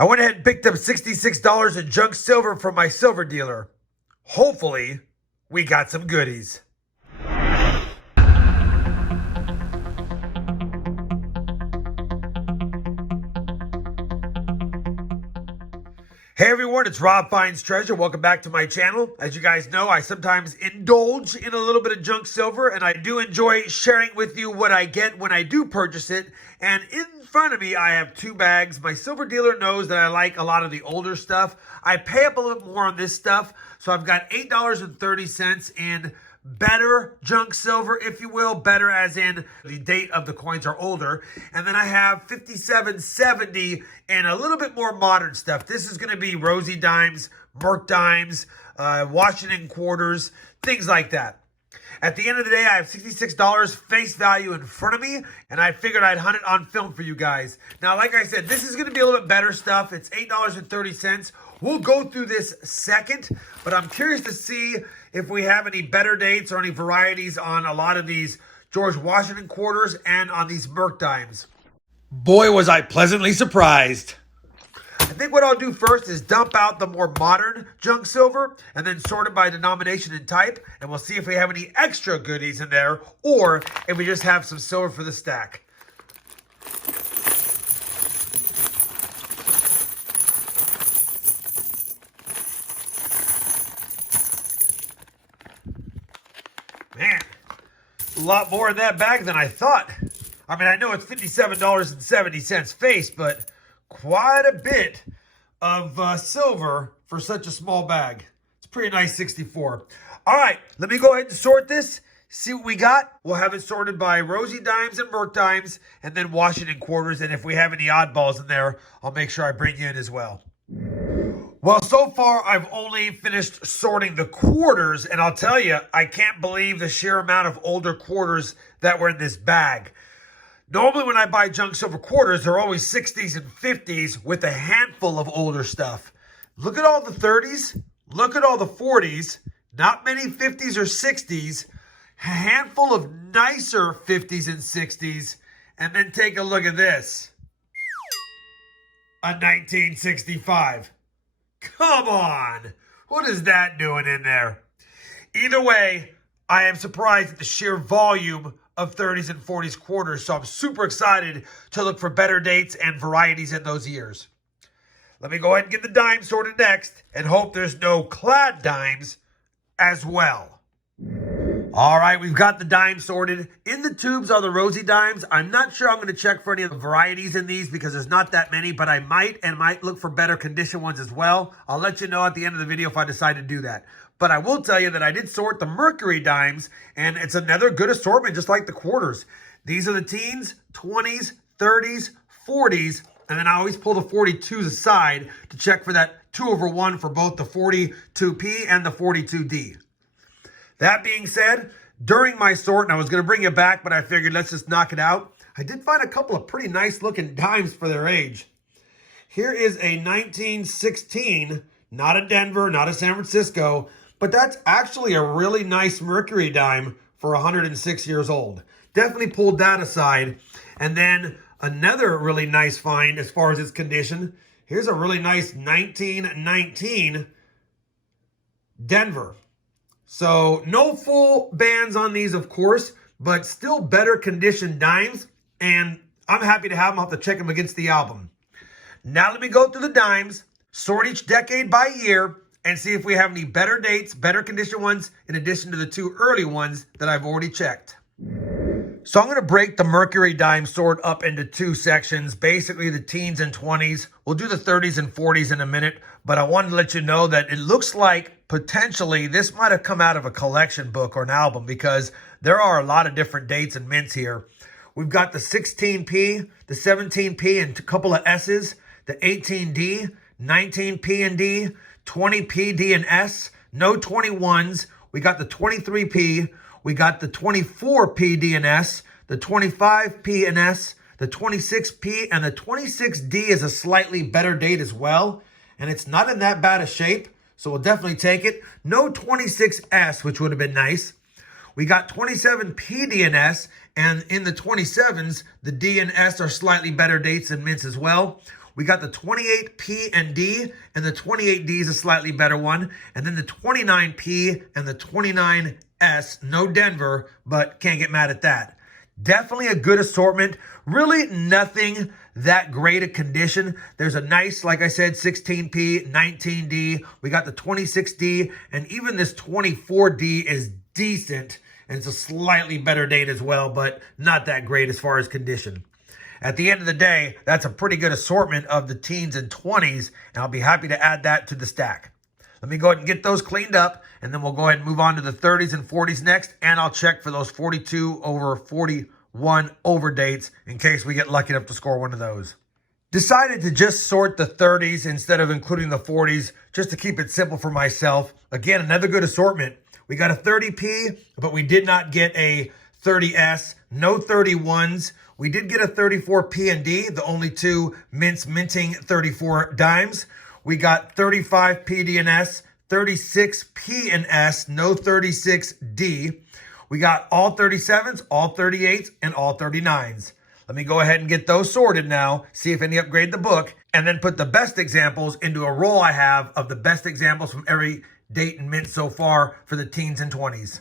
I went ahead and picked up $66 in junk silver from my silver dealer. Hopefully, we got some goodies. Hey everyone, it's RobFindsTreasure. Welcome back to my channel. As you guys know, I sometimes indulge in a little bit of junk silver, and I do enjoy sharing with you what I get when I do purchase it. And in front of me, I have two bags. My silver dealer knows that I like a lot of the older stuff. I pay up a little bit more on this stuff, so I've got $8.30 in better junk silver, if you will, better as in the date of the coins are older. And then I have $57.70 and a little bit more modern stuff. This is going to be Rosy Dimes, Merc Dimes, Washington quarters, things like that. At the end of the day, I have $66 face value in front of me, and I figured I'd hunt it on film for you guys. Now, like I said, this is going to be a little bit better stuff. It's $8.30. We'll go through this second, but I'm curious to see if we have any better dates or any varieties on a lot of these George Washington quarters and on these Merc Dimes. Boy, was I pleasantly surprised. I think what I'll do first is dump out the more modern junk silver and then sort it by denomination and type, and we'll see if we have any extra goodies in there or if we just have some silver for the stack. Man, a lot more in that bag than I thought. I mean, I know it's $57.70 face, but quite a bit of silver for such a small bag. It's a pretty nice 64. All right, let me go ahead and sort this, see what we got. We'll have it sorted by Rosy Dimes and Merc Dimes, and then Washington quarters. And if we have any oddballs in there, I'll make sure I bring you in as well. Well, so far, I've only finished sorting the quarters, and I'll tell you, I can't believe the sheer amount of older quarters that were in this bag. Normally, when I buy junk silver quarters, they're always 60s and 50s with a handful of older stuff. Look at all the 30s. Look at all the 40s. Not many 50s or 60s. A handful of nicer 50s and 60s. And then take a look at this. A 1965. Come on. What is that doing in there? Either way, I am surprised at the sheer volume of 30s and 40s quarters, so I'm super excited to look for better dates and varieties in those years. Let me go ahead and get the dimes sorted next and hope there's no clad dimes as well. All right, we've got the dimes sorted. In the tubes are the Rosy Dimes. I'm not sure I'm going to check for any of the varieties in these because there's not that many, but I might look for better condition ones as well. I'll let you know at the end of the video if I decide to do that. But I will tell you that I did sort the Mercury Dimes, and it's another good assortment, just like the quarters. These are the teens, 20s, 30s, 40s, and then I always pull the 42s aside to check for that 2/1 for both the 42P and the 42D. That being said, during my sort, and I was going to bring it back, but I figured let's just knock it out, I did find a couple of pretty nice looking dimes for their age. Here is a 1916, not a Denver, not a San Francisco, but that's actually a really nice Mercury dime for 106 years old. Definitely pulled that aside. And then another really nice find as far as its condition. Here's a really nice 1919 Denver. So no full bands on these, of course, but still better conditioned dimes. And I'm happy to have them. I'll have to check them against the album. Now let me go through the dimes, sort each decade by year, and see if we have any better dates, better condition ones, in addition to the two early ones that I've already checked. So I'm going to break the Mercury Dime sort up into two sections, basically the teens and 20s. We'll do the 30s and 40s in a minute, but I wanted to let you know that it looks like potentially this might have come out of a collection book or an album because there are a lot of different dates and mints here. We've got the 16P, the 17P, and a couple of S's, the 18D, 19P and D, 20P, D, and S, no 21s. We got the 23P, we got the 24P, D, and S, the 25P and S, the 26P, and the 26D is a slightly better date as well. And it's not in that bad a shape, so we'll definitely take it. No 26S, which would have been nice. We got 27P, D, and S, and in the 27s, the D and S are slightly better dates and mints as well. We got the 28P and D, and the 28D is a slightly better one. And then the 29P and the 29S, no Denver, but can't get mad at that. Definitely a good assortment. Really nothing that great a condition. There's a nice, like I said, 16P, 19D. We got the 26D, and even this 24D is decent. And it's a slightly better date as well, but not that great as far as condition. At the end of the day, that's a pretty good assortment of the teens and 20s, and I'll be happy to add that to the stack. Let me go ahead and get those cleaned up, and then we'll go ahead and move on to the 30s and 40s next, and I'll check for those 42 over 41 over dates in case we get lucky enough to score one of those. Decided to just sort the 30s instead of including the 40s, just to keep it simple for myself. Again, another good assortment. We got a 30P, but we did not get a 30S, no 31s. We did get a 34P and D, the only two minting 34 dimes. We got 35 PD and S, 36 P and S, no 36D. We got all 37s, all 38s, and all 39s. Let me go ahead and get those sorted now, see if any upgrade the book, and then put the best examples into a roll I have of the best examples from every date and mint so far for the teens and 20s.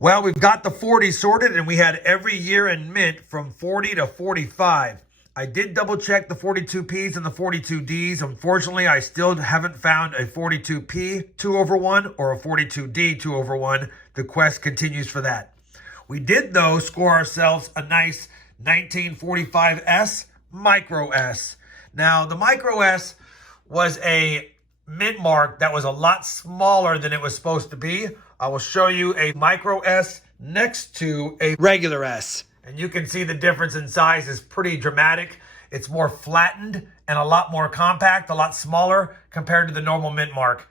Well, we've got the 40s sorted, and we had every year in mint from 40 to 45. I did double check the 42Ps and the 42Ds. Unfortunately, I still haven't found a 42P 2/1 or a 42D 2/1. The quest continues for that. We did, though, score ourselves a nice 1945S Micro S. Now, the Micro S was a mint mark that was a lot smaller than it was supposed to be. I will show you a Micro S next to a regular S. And you can see the difference in size is pretty dramatic. It's more flattened and a lot more compact, a lot smaller compared to the normal mint mark.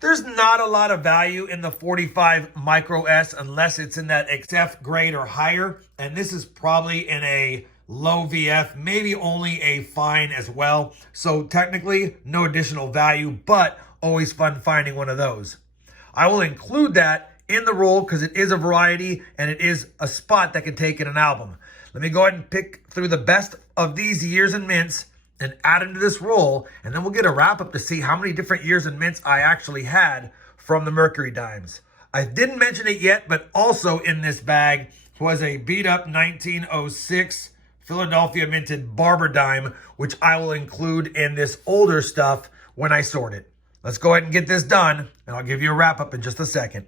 There's not a lot of value in the 45 Micro S unless it's in that XF grade or higher. And this is probably in a low VF, maybe only a fine as well. So technically no additional value, but always fun finding one of those. I will include that in the roll because it is a variety and it is a spot that can take in an album. Let me go ahead and pick through the best of these years and mints and add them to this roll, and then we'll get a wrap up to see how many different years and mints I actually had from the Mercury Dimes. I didn't mention it yet, but also in this bag was a beat up 1906 Philadelphia minted Barber dime, which I will include in this older stuff when I sort it. Let's go ahead and get this done, and I'll give you a wrap up in just a second.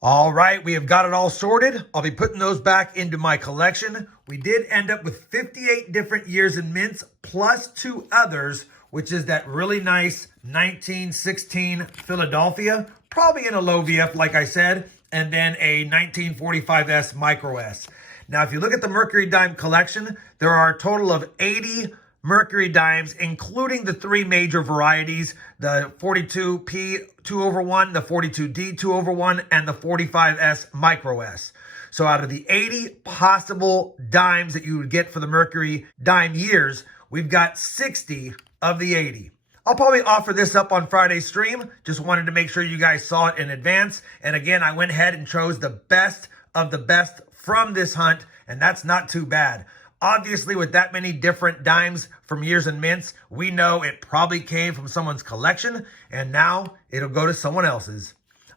All right, we have got it all sorted. I'll be putting those back into my collection. We did end up with 58 different years and mints, plus 2 others, which is that really nice 1916 Philadelphia, probably in a low VF, like I said, and then a 1945S Micro S. Now, if you look at the Mercury Dime collection, there are a total of 80 Mercury Dimes, including the 3 major varieties, the 42P 2/1, the 42D 2/1, and the 45S Micro S. So out of the 80 possible dimes that you would get for the Mercury Dime years, we've got 60 of the 80. I'll probably offer this up on Friday's stream. Just wanted to make sure you guys saw it in advance. And again, I went ahead and chose the best of the best from this hunt, and that's not too bad. Obviously, with that many different dimes from years and mints, we know it probably came from someone's collection, and now it'll go to someone else's.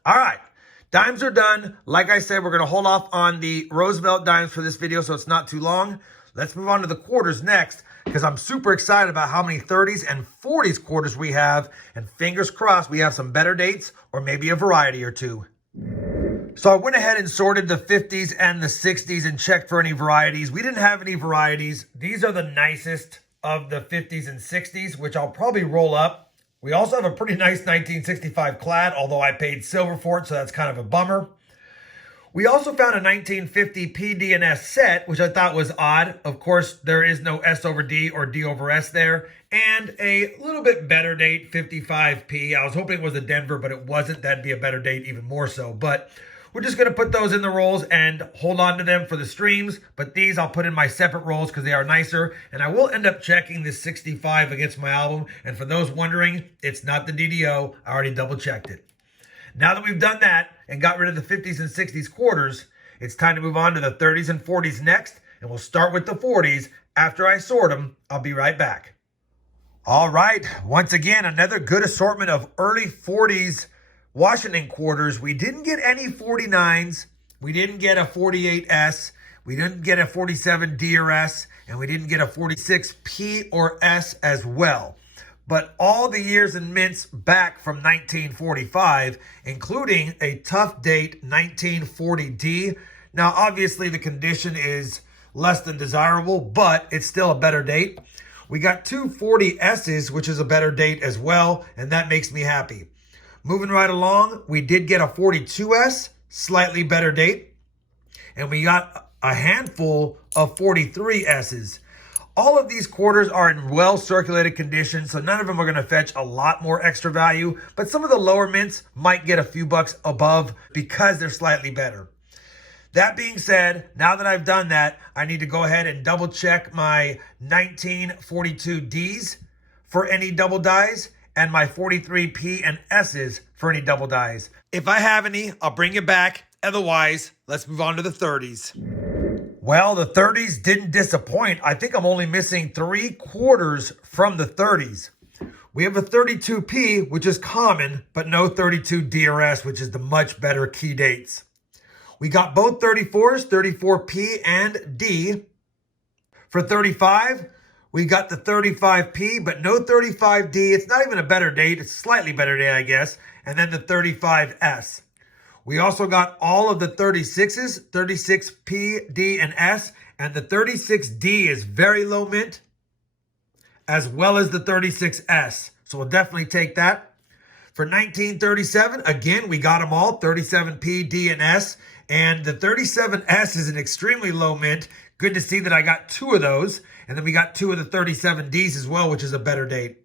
All right, dimes are done. Like I said, we're going to hold off on the Roosevelt dimes for this video so it's not too long. Let's move on to the quarters next, because I'm super excited about how many 30s and 40s quarters we have, and fingers crossed we have some better dates or maybe a variety or two. So I went ahead and sorted the 50s and the 60s and checked for any varieties. We didn't have any varieties. These are the nicest of the 50s and 60s, which I'll probably roll up. We also have a pretty nice 1965 clad, although I paid silver for it, so that's kind of a bummer. We also found a 1950 PD&S set, which I thought was odd. Of course, there is no S over D or D over S there. And a little bit better date, 55P. I was hoping it was a Denver, but it wasn't. That'd be a better date, even more so. But we're just going to put those in the rolls and hold on to them for the streams. But these I'll put in my separate rolls because they are nicer. And I will end up checking this 65 against my album. And for those wondering, it's not the DDO. I already double checked it. Now that we've done that and got rid of the 50s and 60s quarters, it's time to move on to the 30s and 40s next. And we'll start with the 40s. After I sort them, I'll be right back. All right, once again, another good assortment of early 40s Washington quarters. We didn't get any 49s. We didn't get a 48S. We didn't get a 47D or S. And we didn't get a 46P or S as well. But all the years and mints back from 1945, including a tough date 1940D. Now, obviously, the condition is less than desirable, but it's still a better date. We got two 40S's, which is a better date as well, and that makes me happy. Moving right along, we did get a 42S, slightly better date, and we got a handful of 43S's. All of these quarters are in well-circulated condition, so none of them are going to fetch a lot more extra value, but some of the lower mints might get a few bucks above because they're slightly better. That being said, now that I've done that, I need to go ahead and double check my 1942Ds for any double dies and my 43P and S's for any double dies. If I have any, I'll bring it back. Otherwise, let's move on to the 30s. Well, the 30s didn't disappoint. I think I'm only missing 3 quarters from the 30s. We have a 32P, which is common, but no 32 DRS, which is the much better key dates. We got both 34s, 34P and D. For 35, we got the 35P, but no 35D. It's not even a better date. It's a slightly better date, I guess. And then the 35S. We also got all of the 36s, 36P, D, and S. And the 36D is very low mint, as well as the 36S. So we'll definitely take that. For 1937, again, we got them all, 37P, D, and S. And the 37S is an extremely low mint. Good to see that I got 2 of those. And then we got 2 of the 37Ds as well, which is a better date.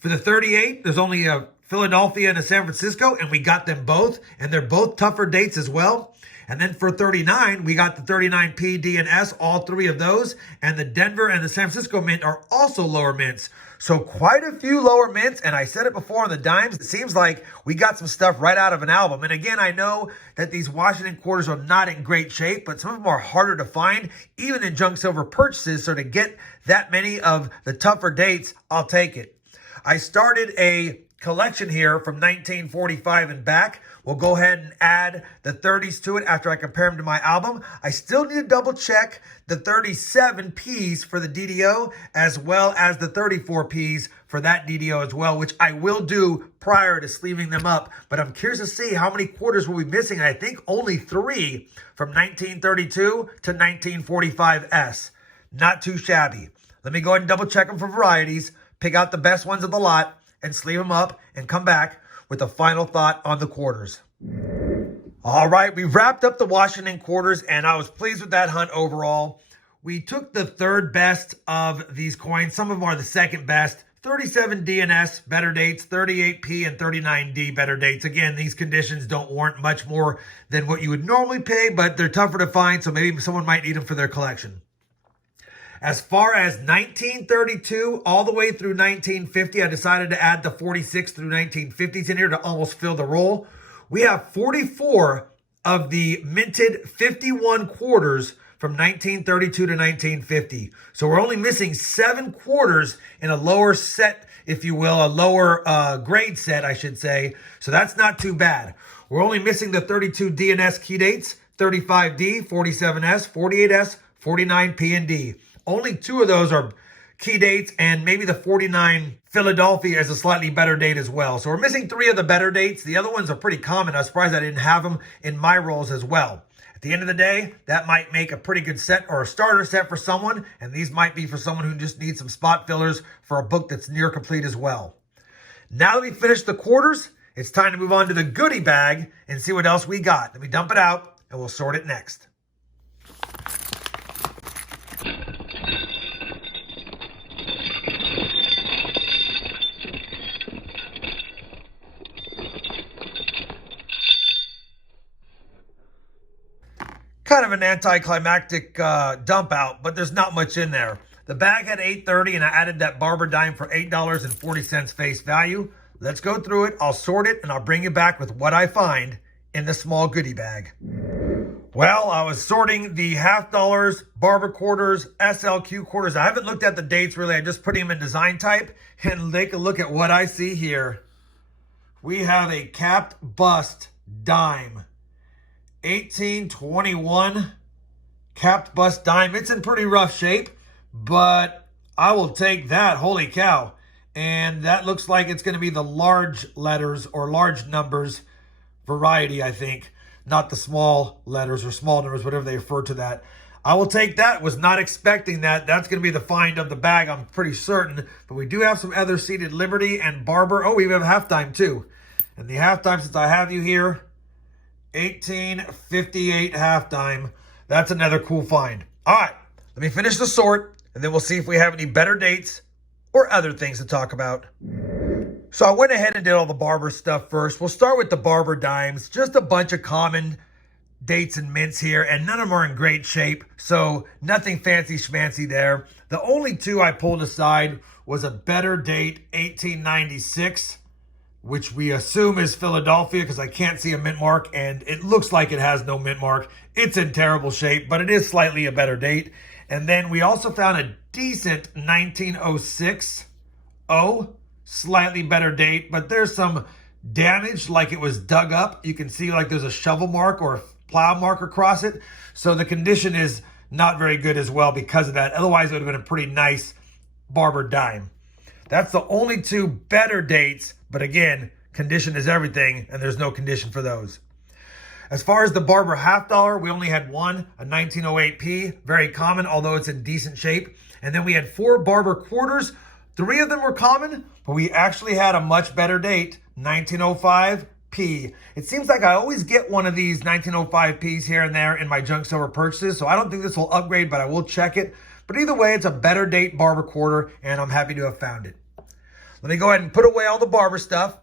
For the 38, there's only a Philadelphia and a San Francisco, and we got them both. And they're both tougher dates as well. And then for 39, we got the 39P, D, and S, all 3 of those. And the Denver and the San Francisco mint are also lower mints. So quite a few lower mints, and I said it before on the dimes, it seems like we got some stuff right out of an album. And again, I know that these Washington quarters are not in great shape, but some of them are harder to find, even in junk silver purchases. So to get that many of the tougher dates, I'll take it. I started a collection here from 1945 and back. We'll go ahead and add the 30s to it after I compare them to my album. I still need to double check the 37Ps for the DDO as well as the 34Ps for that DDO as well, which I will do prior to sleeving them up. But I'm curious to see how many quarters we'll be missing. And I think only 3 from 1932 to 1945S. Not too shabby. Let me go ahead and double check them for varieties, pick out the best ones of the lot, and sleeve them up and come back with a final thought on the quarters. All right, we wrapped up the Washington quarters, and I was pleased with that hunt overall. We took the 3rd best of these coins. Some of them are the 2nd best. 37D and S, better dates. 38P and 39D, better dates. Again, these conditions don't warrant much more than what you would normally pay, but they're tougher to find, so maybe someone might need them for their collection. As far as 1932 all the way through 1950, I decided to add the 46 through 1950s in here to almost fill the role. We have 44 of the minted 51 quarters from 1932 to 1950. So we're only missing 7 quarters in a lower set, if you will, a lower grade set, I should say. So that's not too bad. We're only missing the 32 D and S key dates, 35D, 47S, 48S, 49P and D. Only 2 of those are key dates, and maybe the 49 Philadelphia is a slightly better date as well. So we're missing 3 of the better dates. The other ones are pretty common. I'm surprised I didn't have them in my rolls as well. At the end of the day, that might make a pretty good set or a starter set for someone, and these might be for someone who just needs some spot fillers for a book that's near complete as well. Now that we've finished the quarters, it's time to move on to the goodie bag and see what else we got. Let me dump it out, and we'll sort it next. Kind of an anticlimactic dump out, but there's not much in there. The bag had $8.30, and I added that Barber dime for $8.40 face value. Let's go through it. I'll sort it, and I'll bring you back with what I find in the small goodie bag. Well, I was sorting the half dollars, Barber quarters, SLQ quarters. I haven't looked at the dates really. I just put them in design type and take a look at what I see here. We have a capped bust dime, 1821 capped bust dime. It's in pretty rough shape, but I will take that. Holy cow. And that looks like it's going to be the large letters or large numbers variety, I think. Not the small letters or small numbers, whatever they refer to that. I will take that. Was not expecting that. That's going to be the find of the bag, I'm pretty certain. But we do have some other seated Liberty and Barber. Oh, we have half dime too. And the half dime, since I have you here, 1858 half dime. That's another cool find. All right, let me finish the sort, and then we'll see if we have any better dates or other things to talk about. So I went ahead and did all the Barber stuff first. We'll start with the Barber dimes. Just a bunch of common dates and mints here, and none of them are in great shape, so nothing fancy schmancy there. The only two I pulled aside was a better date, 1896, which we assume is Philadelphia because I can't see a mint mark, and it looks like it has no mint mark. It's in terrible shape, but it is slightly a better date. And then we also found a decent 1906 slightly better date, but there's some damage, like it was dug up. You can see like there's a shovel mark or a plow mark across it. So the condition is not very good as well because of that. Otherwise, it would have been a pretty nice Barber dime. That's the only two better dates, but again, condition is everything, and there's no condition for those. As far as the Barber half dollar, we only had one, a 1908p, very common, although it's in decent shape. And then we had 4 Barber quarters. 3 of them were common, but we actually had a much better date, 1905p. It seems like I always get one of these 1905ps here and there in my junk silver purchases, so I don't think this will upgrade, but I will check it. But either way, it's a better date Barber quarter, and I'm happy to have found it. Let me go ahead and put away all the Barber stuff,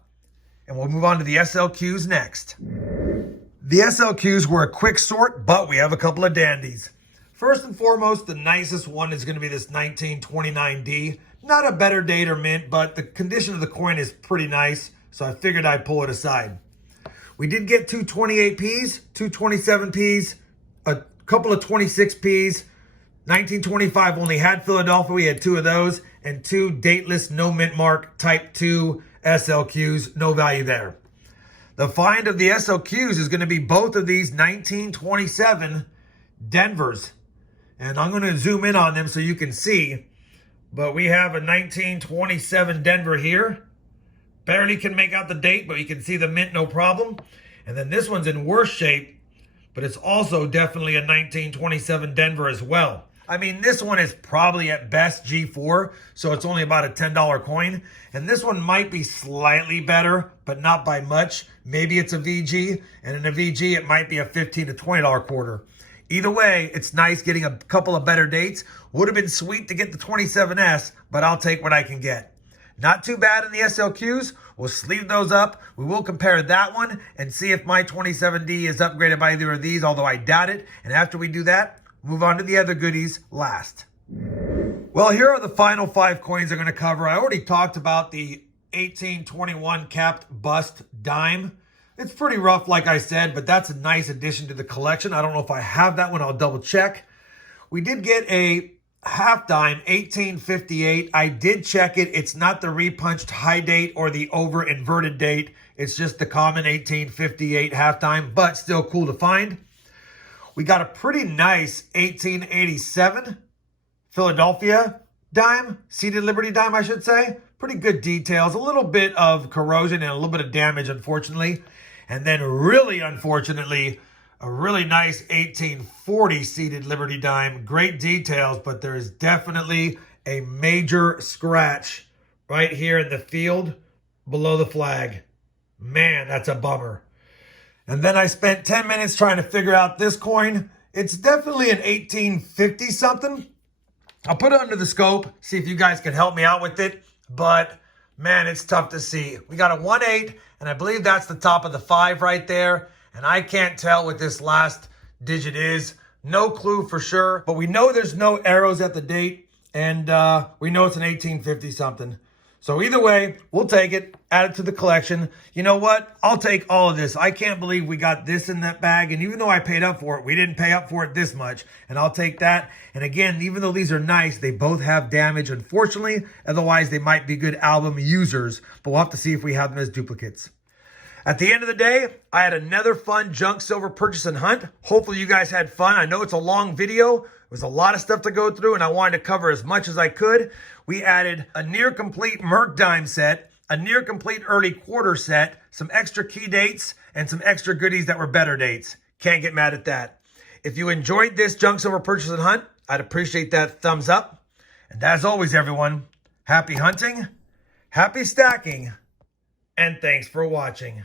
and we'll move on to the SLQs next. The SLQs were a quick sort, but we have a couple of dandies. First and foremost, the nicest one is going to be this 1929D. Not a better date or mint, but the condition of the coin is pretty nice, so I figured I'd pull it aside. We did get 2 28Ps, 2 27Ps, a couple of 26Ps. 1925 only had Philadelphia. We had 2 of those, and 2 dateless, no mint mark, type 2 SLQs. No value there. The find of the SLQs is going to be both of these 1927 Denvers. And I'm going to zoom in on them so you can see. But we have a 1927 Denver here. Barely can make out the date, but you can see the mint no problem. And then this one's in worse shape, but it's also definitely a 1927 Denver as well. I mean, this one is probably at best G4, so it's only about a $10 coin. And this one might be slightly better, but not by much. Maybe it's a VG, and in a VG, it might be a $15 to $20 quarter. Either way, it's nice getting a couple of better dates. Would have been sweet to get the 27S, but I'll take what I can get. Not too bad in the SLQs. We'll sleeve those up. We will compare that one and see if my 27D is upgraded by either of these, although I doubt it. And after we do that, move on to the other goodies last. Well, here are the final 5 coins I'm going to cover. I already talked about the 1821 capped bust dime. It's pretty rough, like I said, but that's a nice addition to the collection. I don't know if I have that one. I'll double check. We did get a half dime, 1858. I did check it. It's not the repunched high date or the over inverted date. It's just the common 1858 half dime, but still cool to find. We got a pretty nice 1887 Philadelphia dime, seated Liberty dime, I should say. Pretty good details, a little bit of corrosion and a little bit of damage, unfortunately. And then really unfortunately, a really nice 1840 seated Liberty dime. Great details, but there is definitely a major scratch right here in the field below the flag. Man, that's a bummer. And then I spent 10 minutes trying to figure out this coin. It's definitely an 1850 something. I'll put it under the scope, see if you guys can help me out with it. But man, it's tough to see. We got a 1-8, and I believe that's the top of the 5 right there. And I can't tell what this last digit is. No clue for sure, but we know there's no arrows at the date, and we know it's an 1850 something. So either way, we'll take it, add it to the collection. You know what? I'll take all of this. I can't believe we got this in that bag. And even though I paid up for it, we didn't pay up for it this much. And I'll take that. And again, even though these are nice, they both have damage, unfortunately. Otherwise, they might be good album users. But we'll have to see if we have them as duplicates. At the end of the day, I had another fun junk silver purchase and hunt. Hopefully you guys had fun. I know it's a long video. It was a lot of stuff to go through, and I wanted to cover as much as I could. We added a near complete Merc Dime set, a near complete early quarter set, some extra key dates, and some extra goodies that were better dates. Can't get mad at that. If you enjoyed this junk silver purchase and hunt, I'd appreciate that thumbs up. And as always, everyone, happy hunting, happy stacking, and thanks for watching.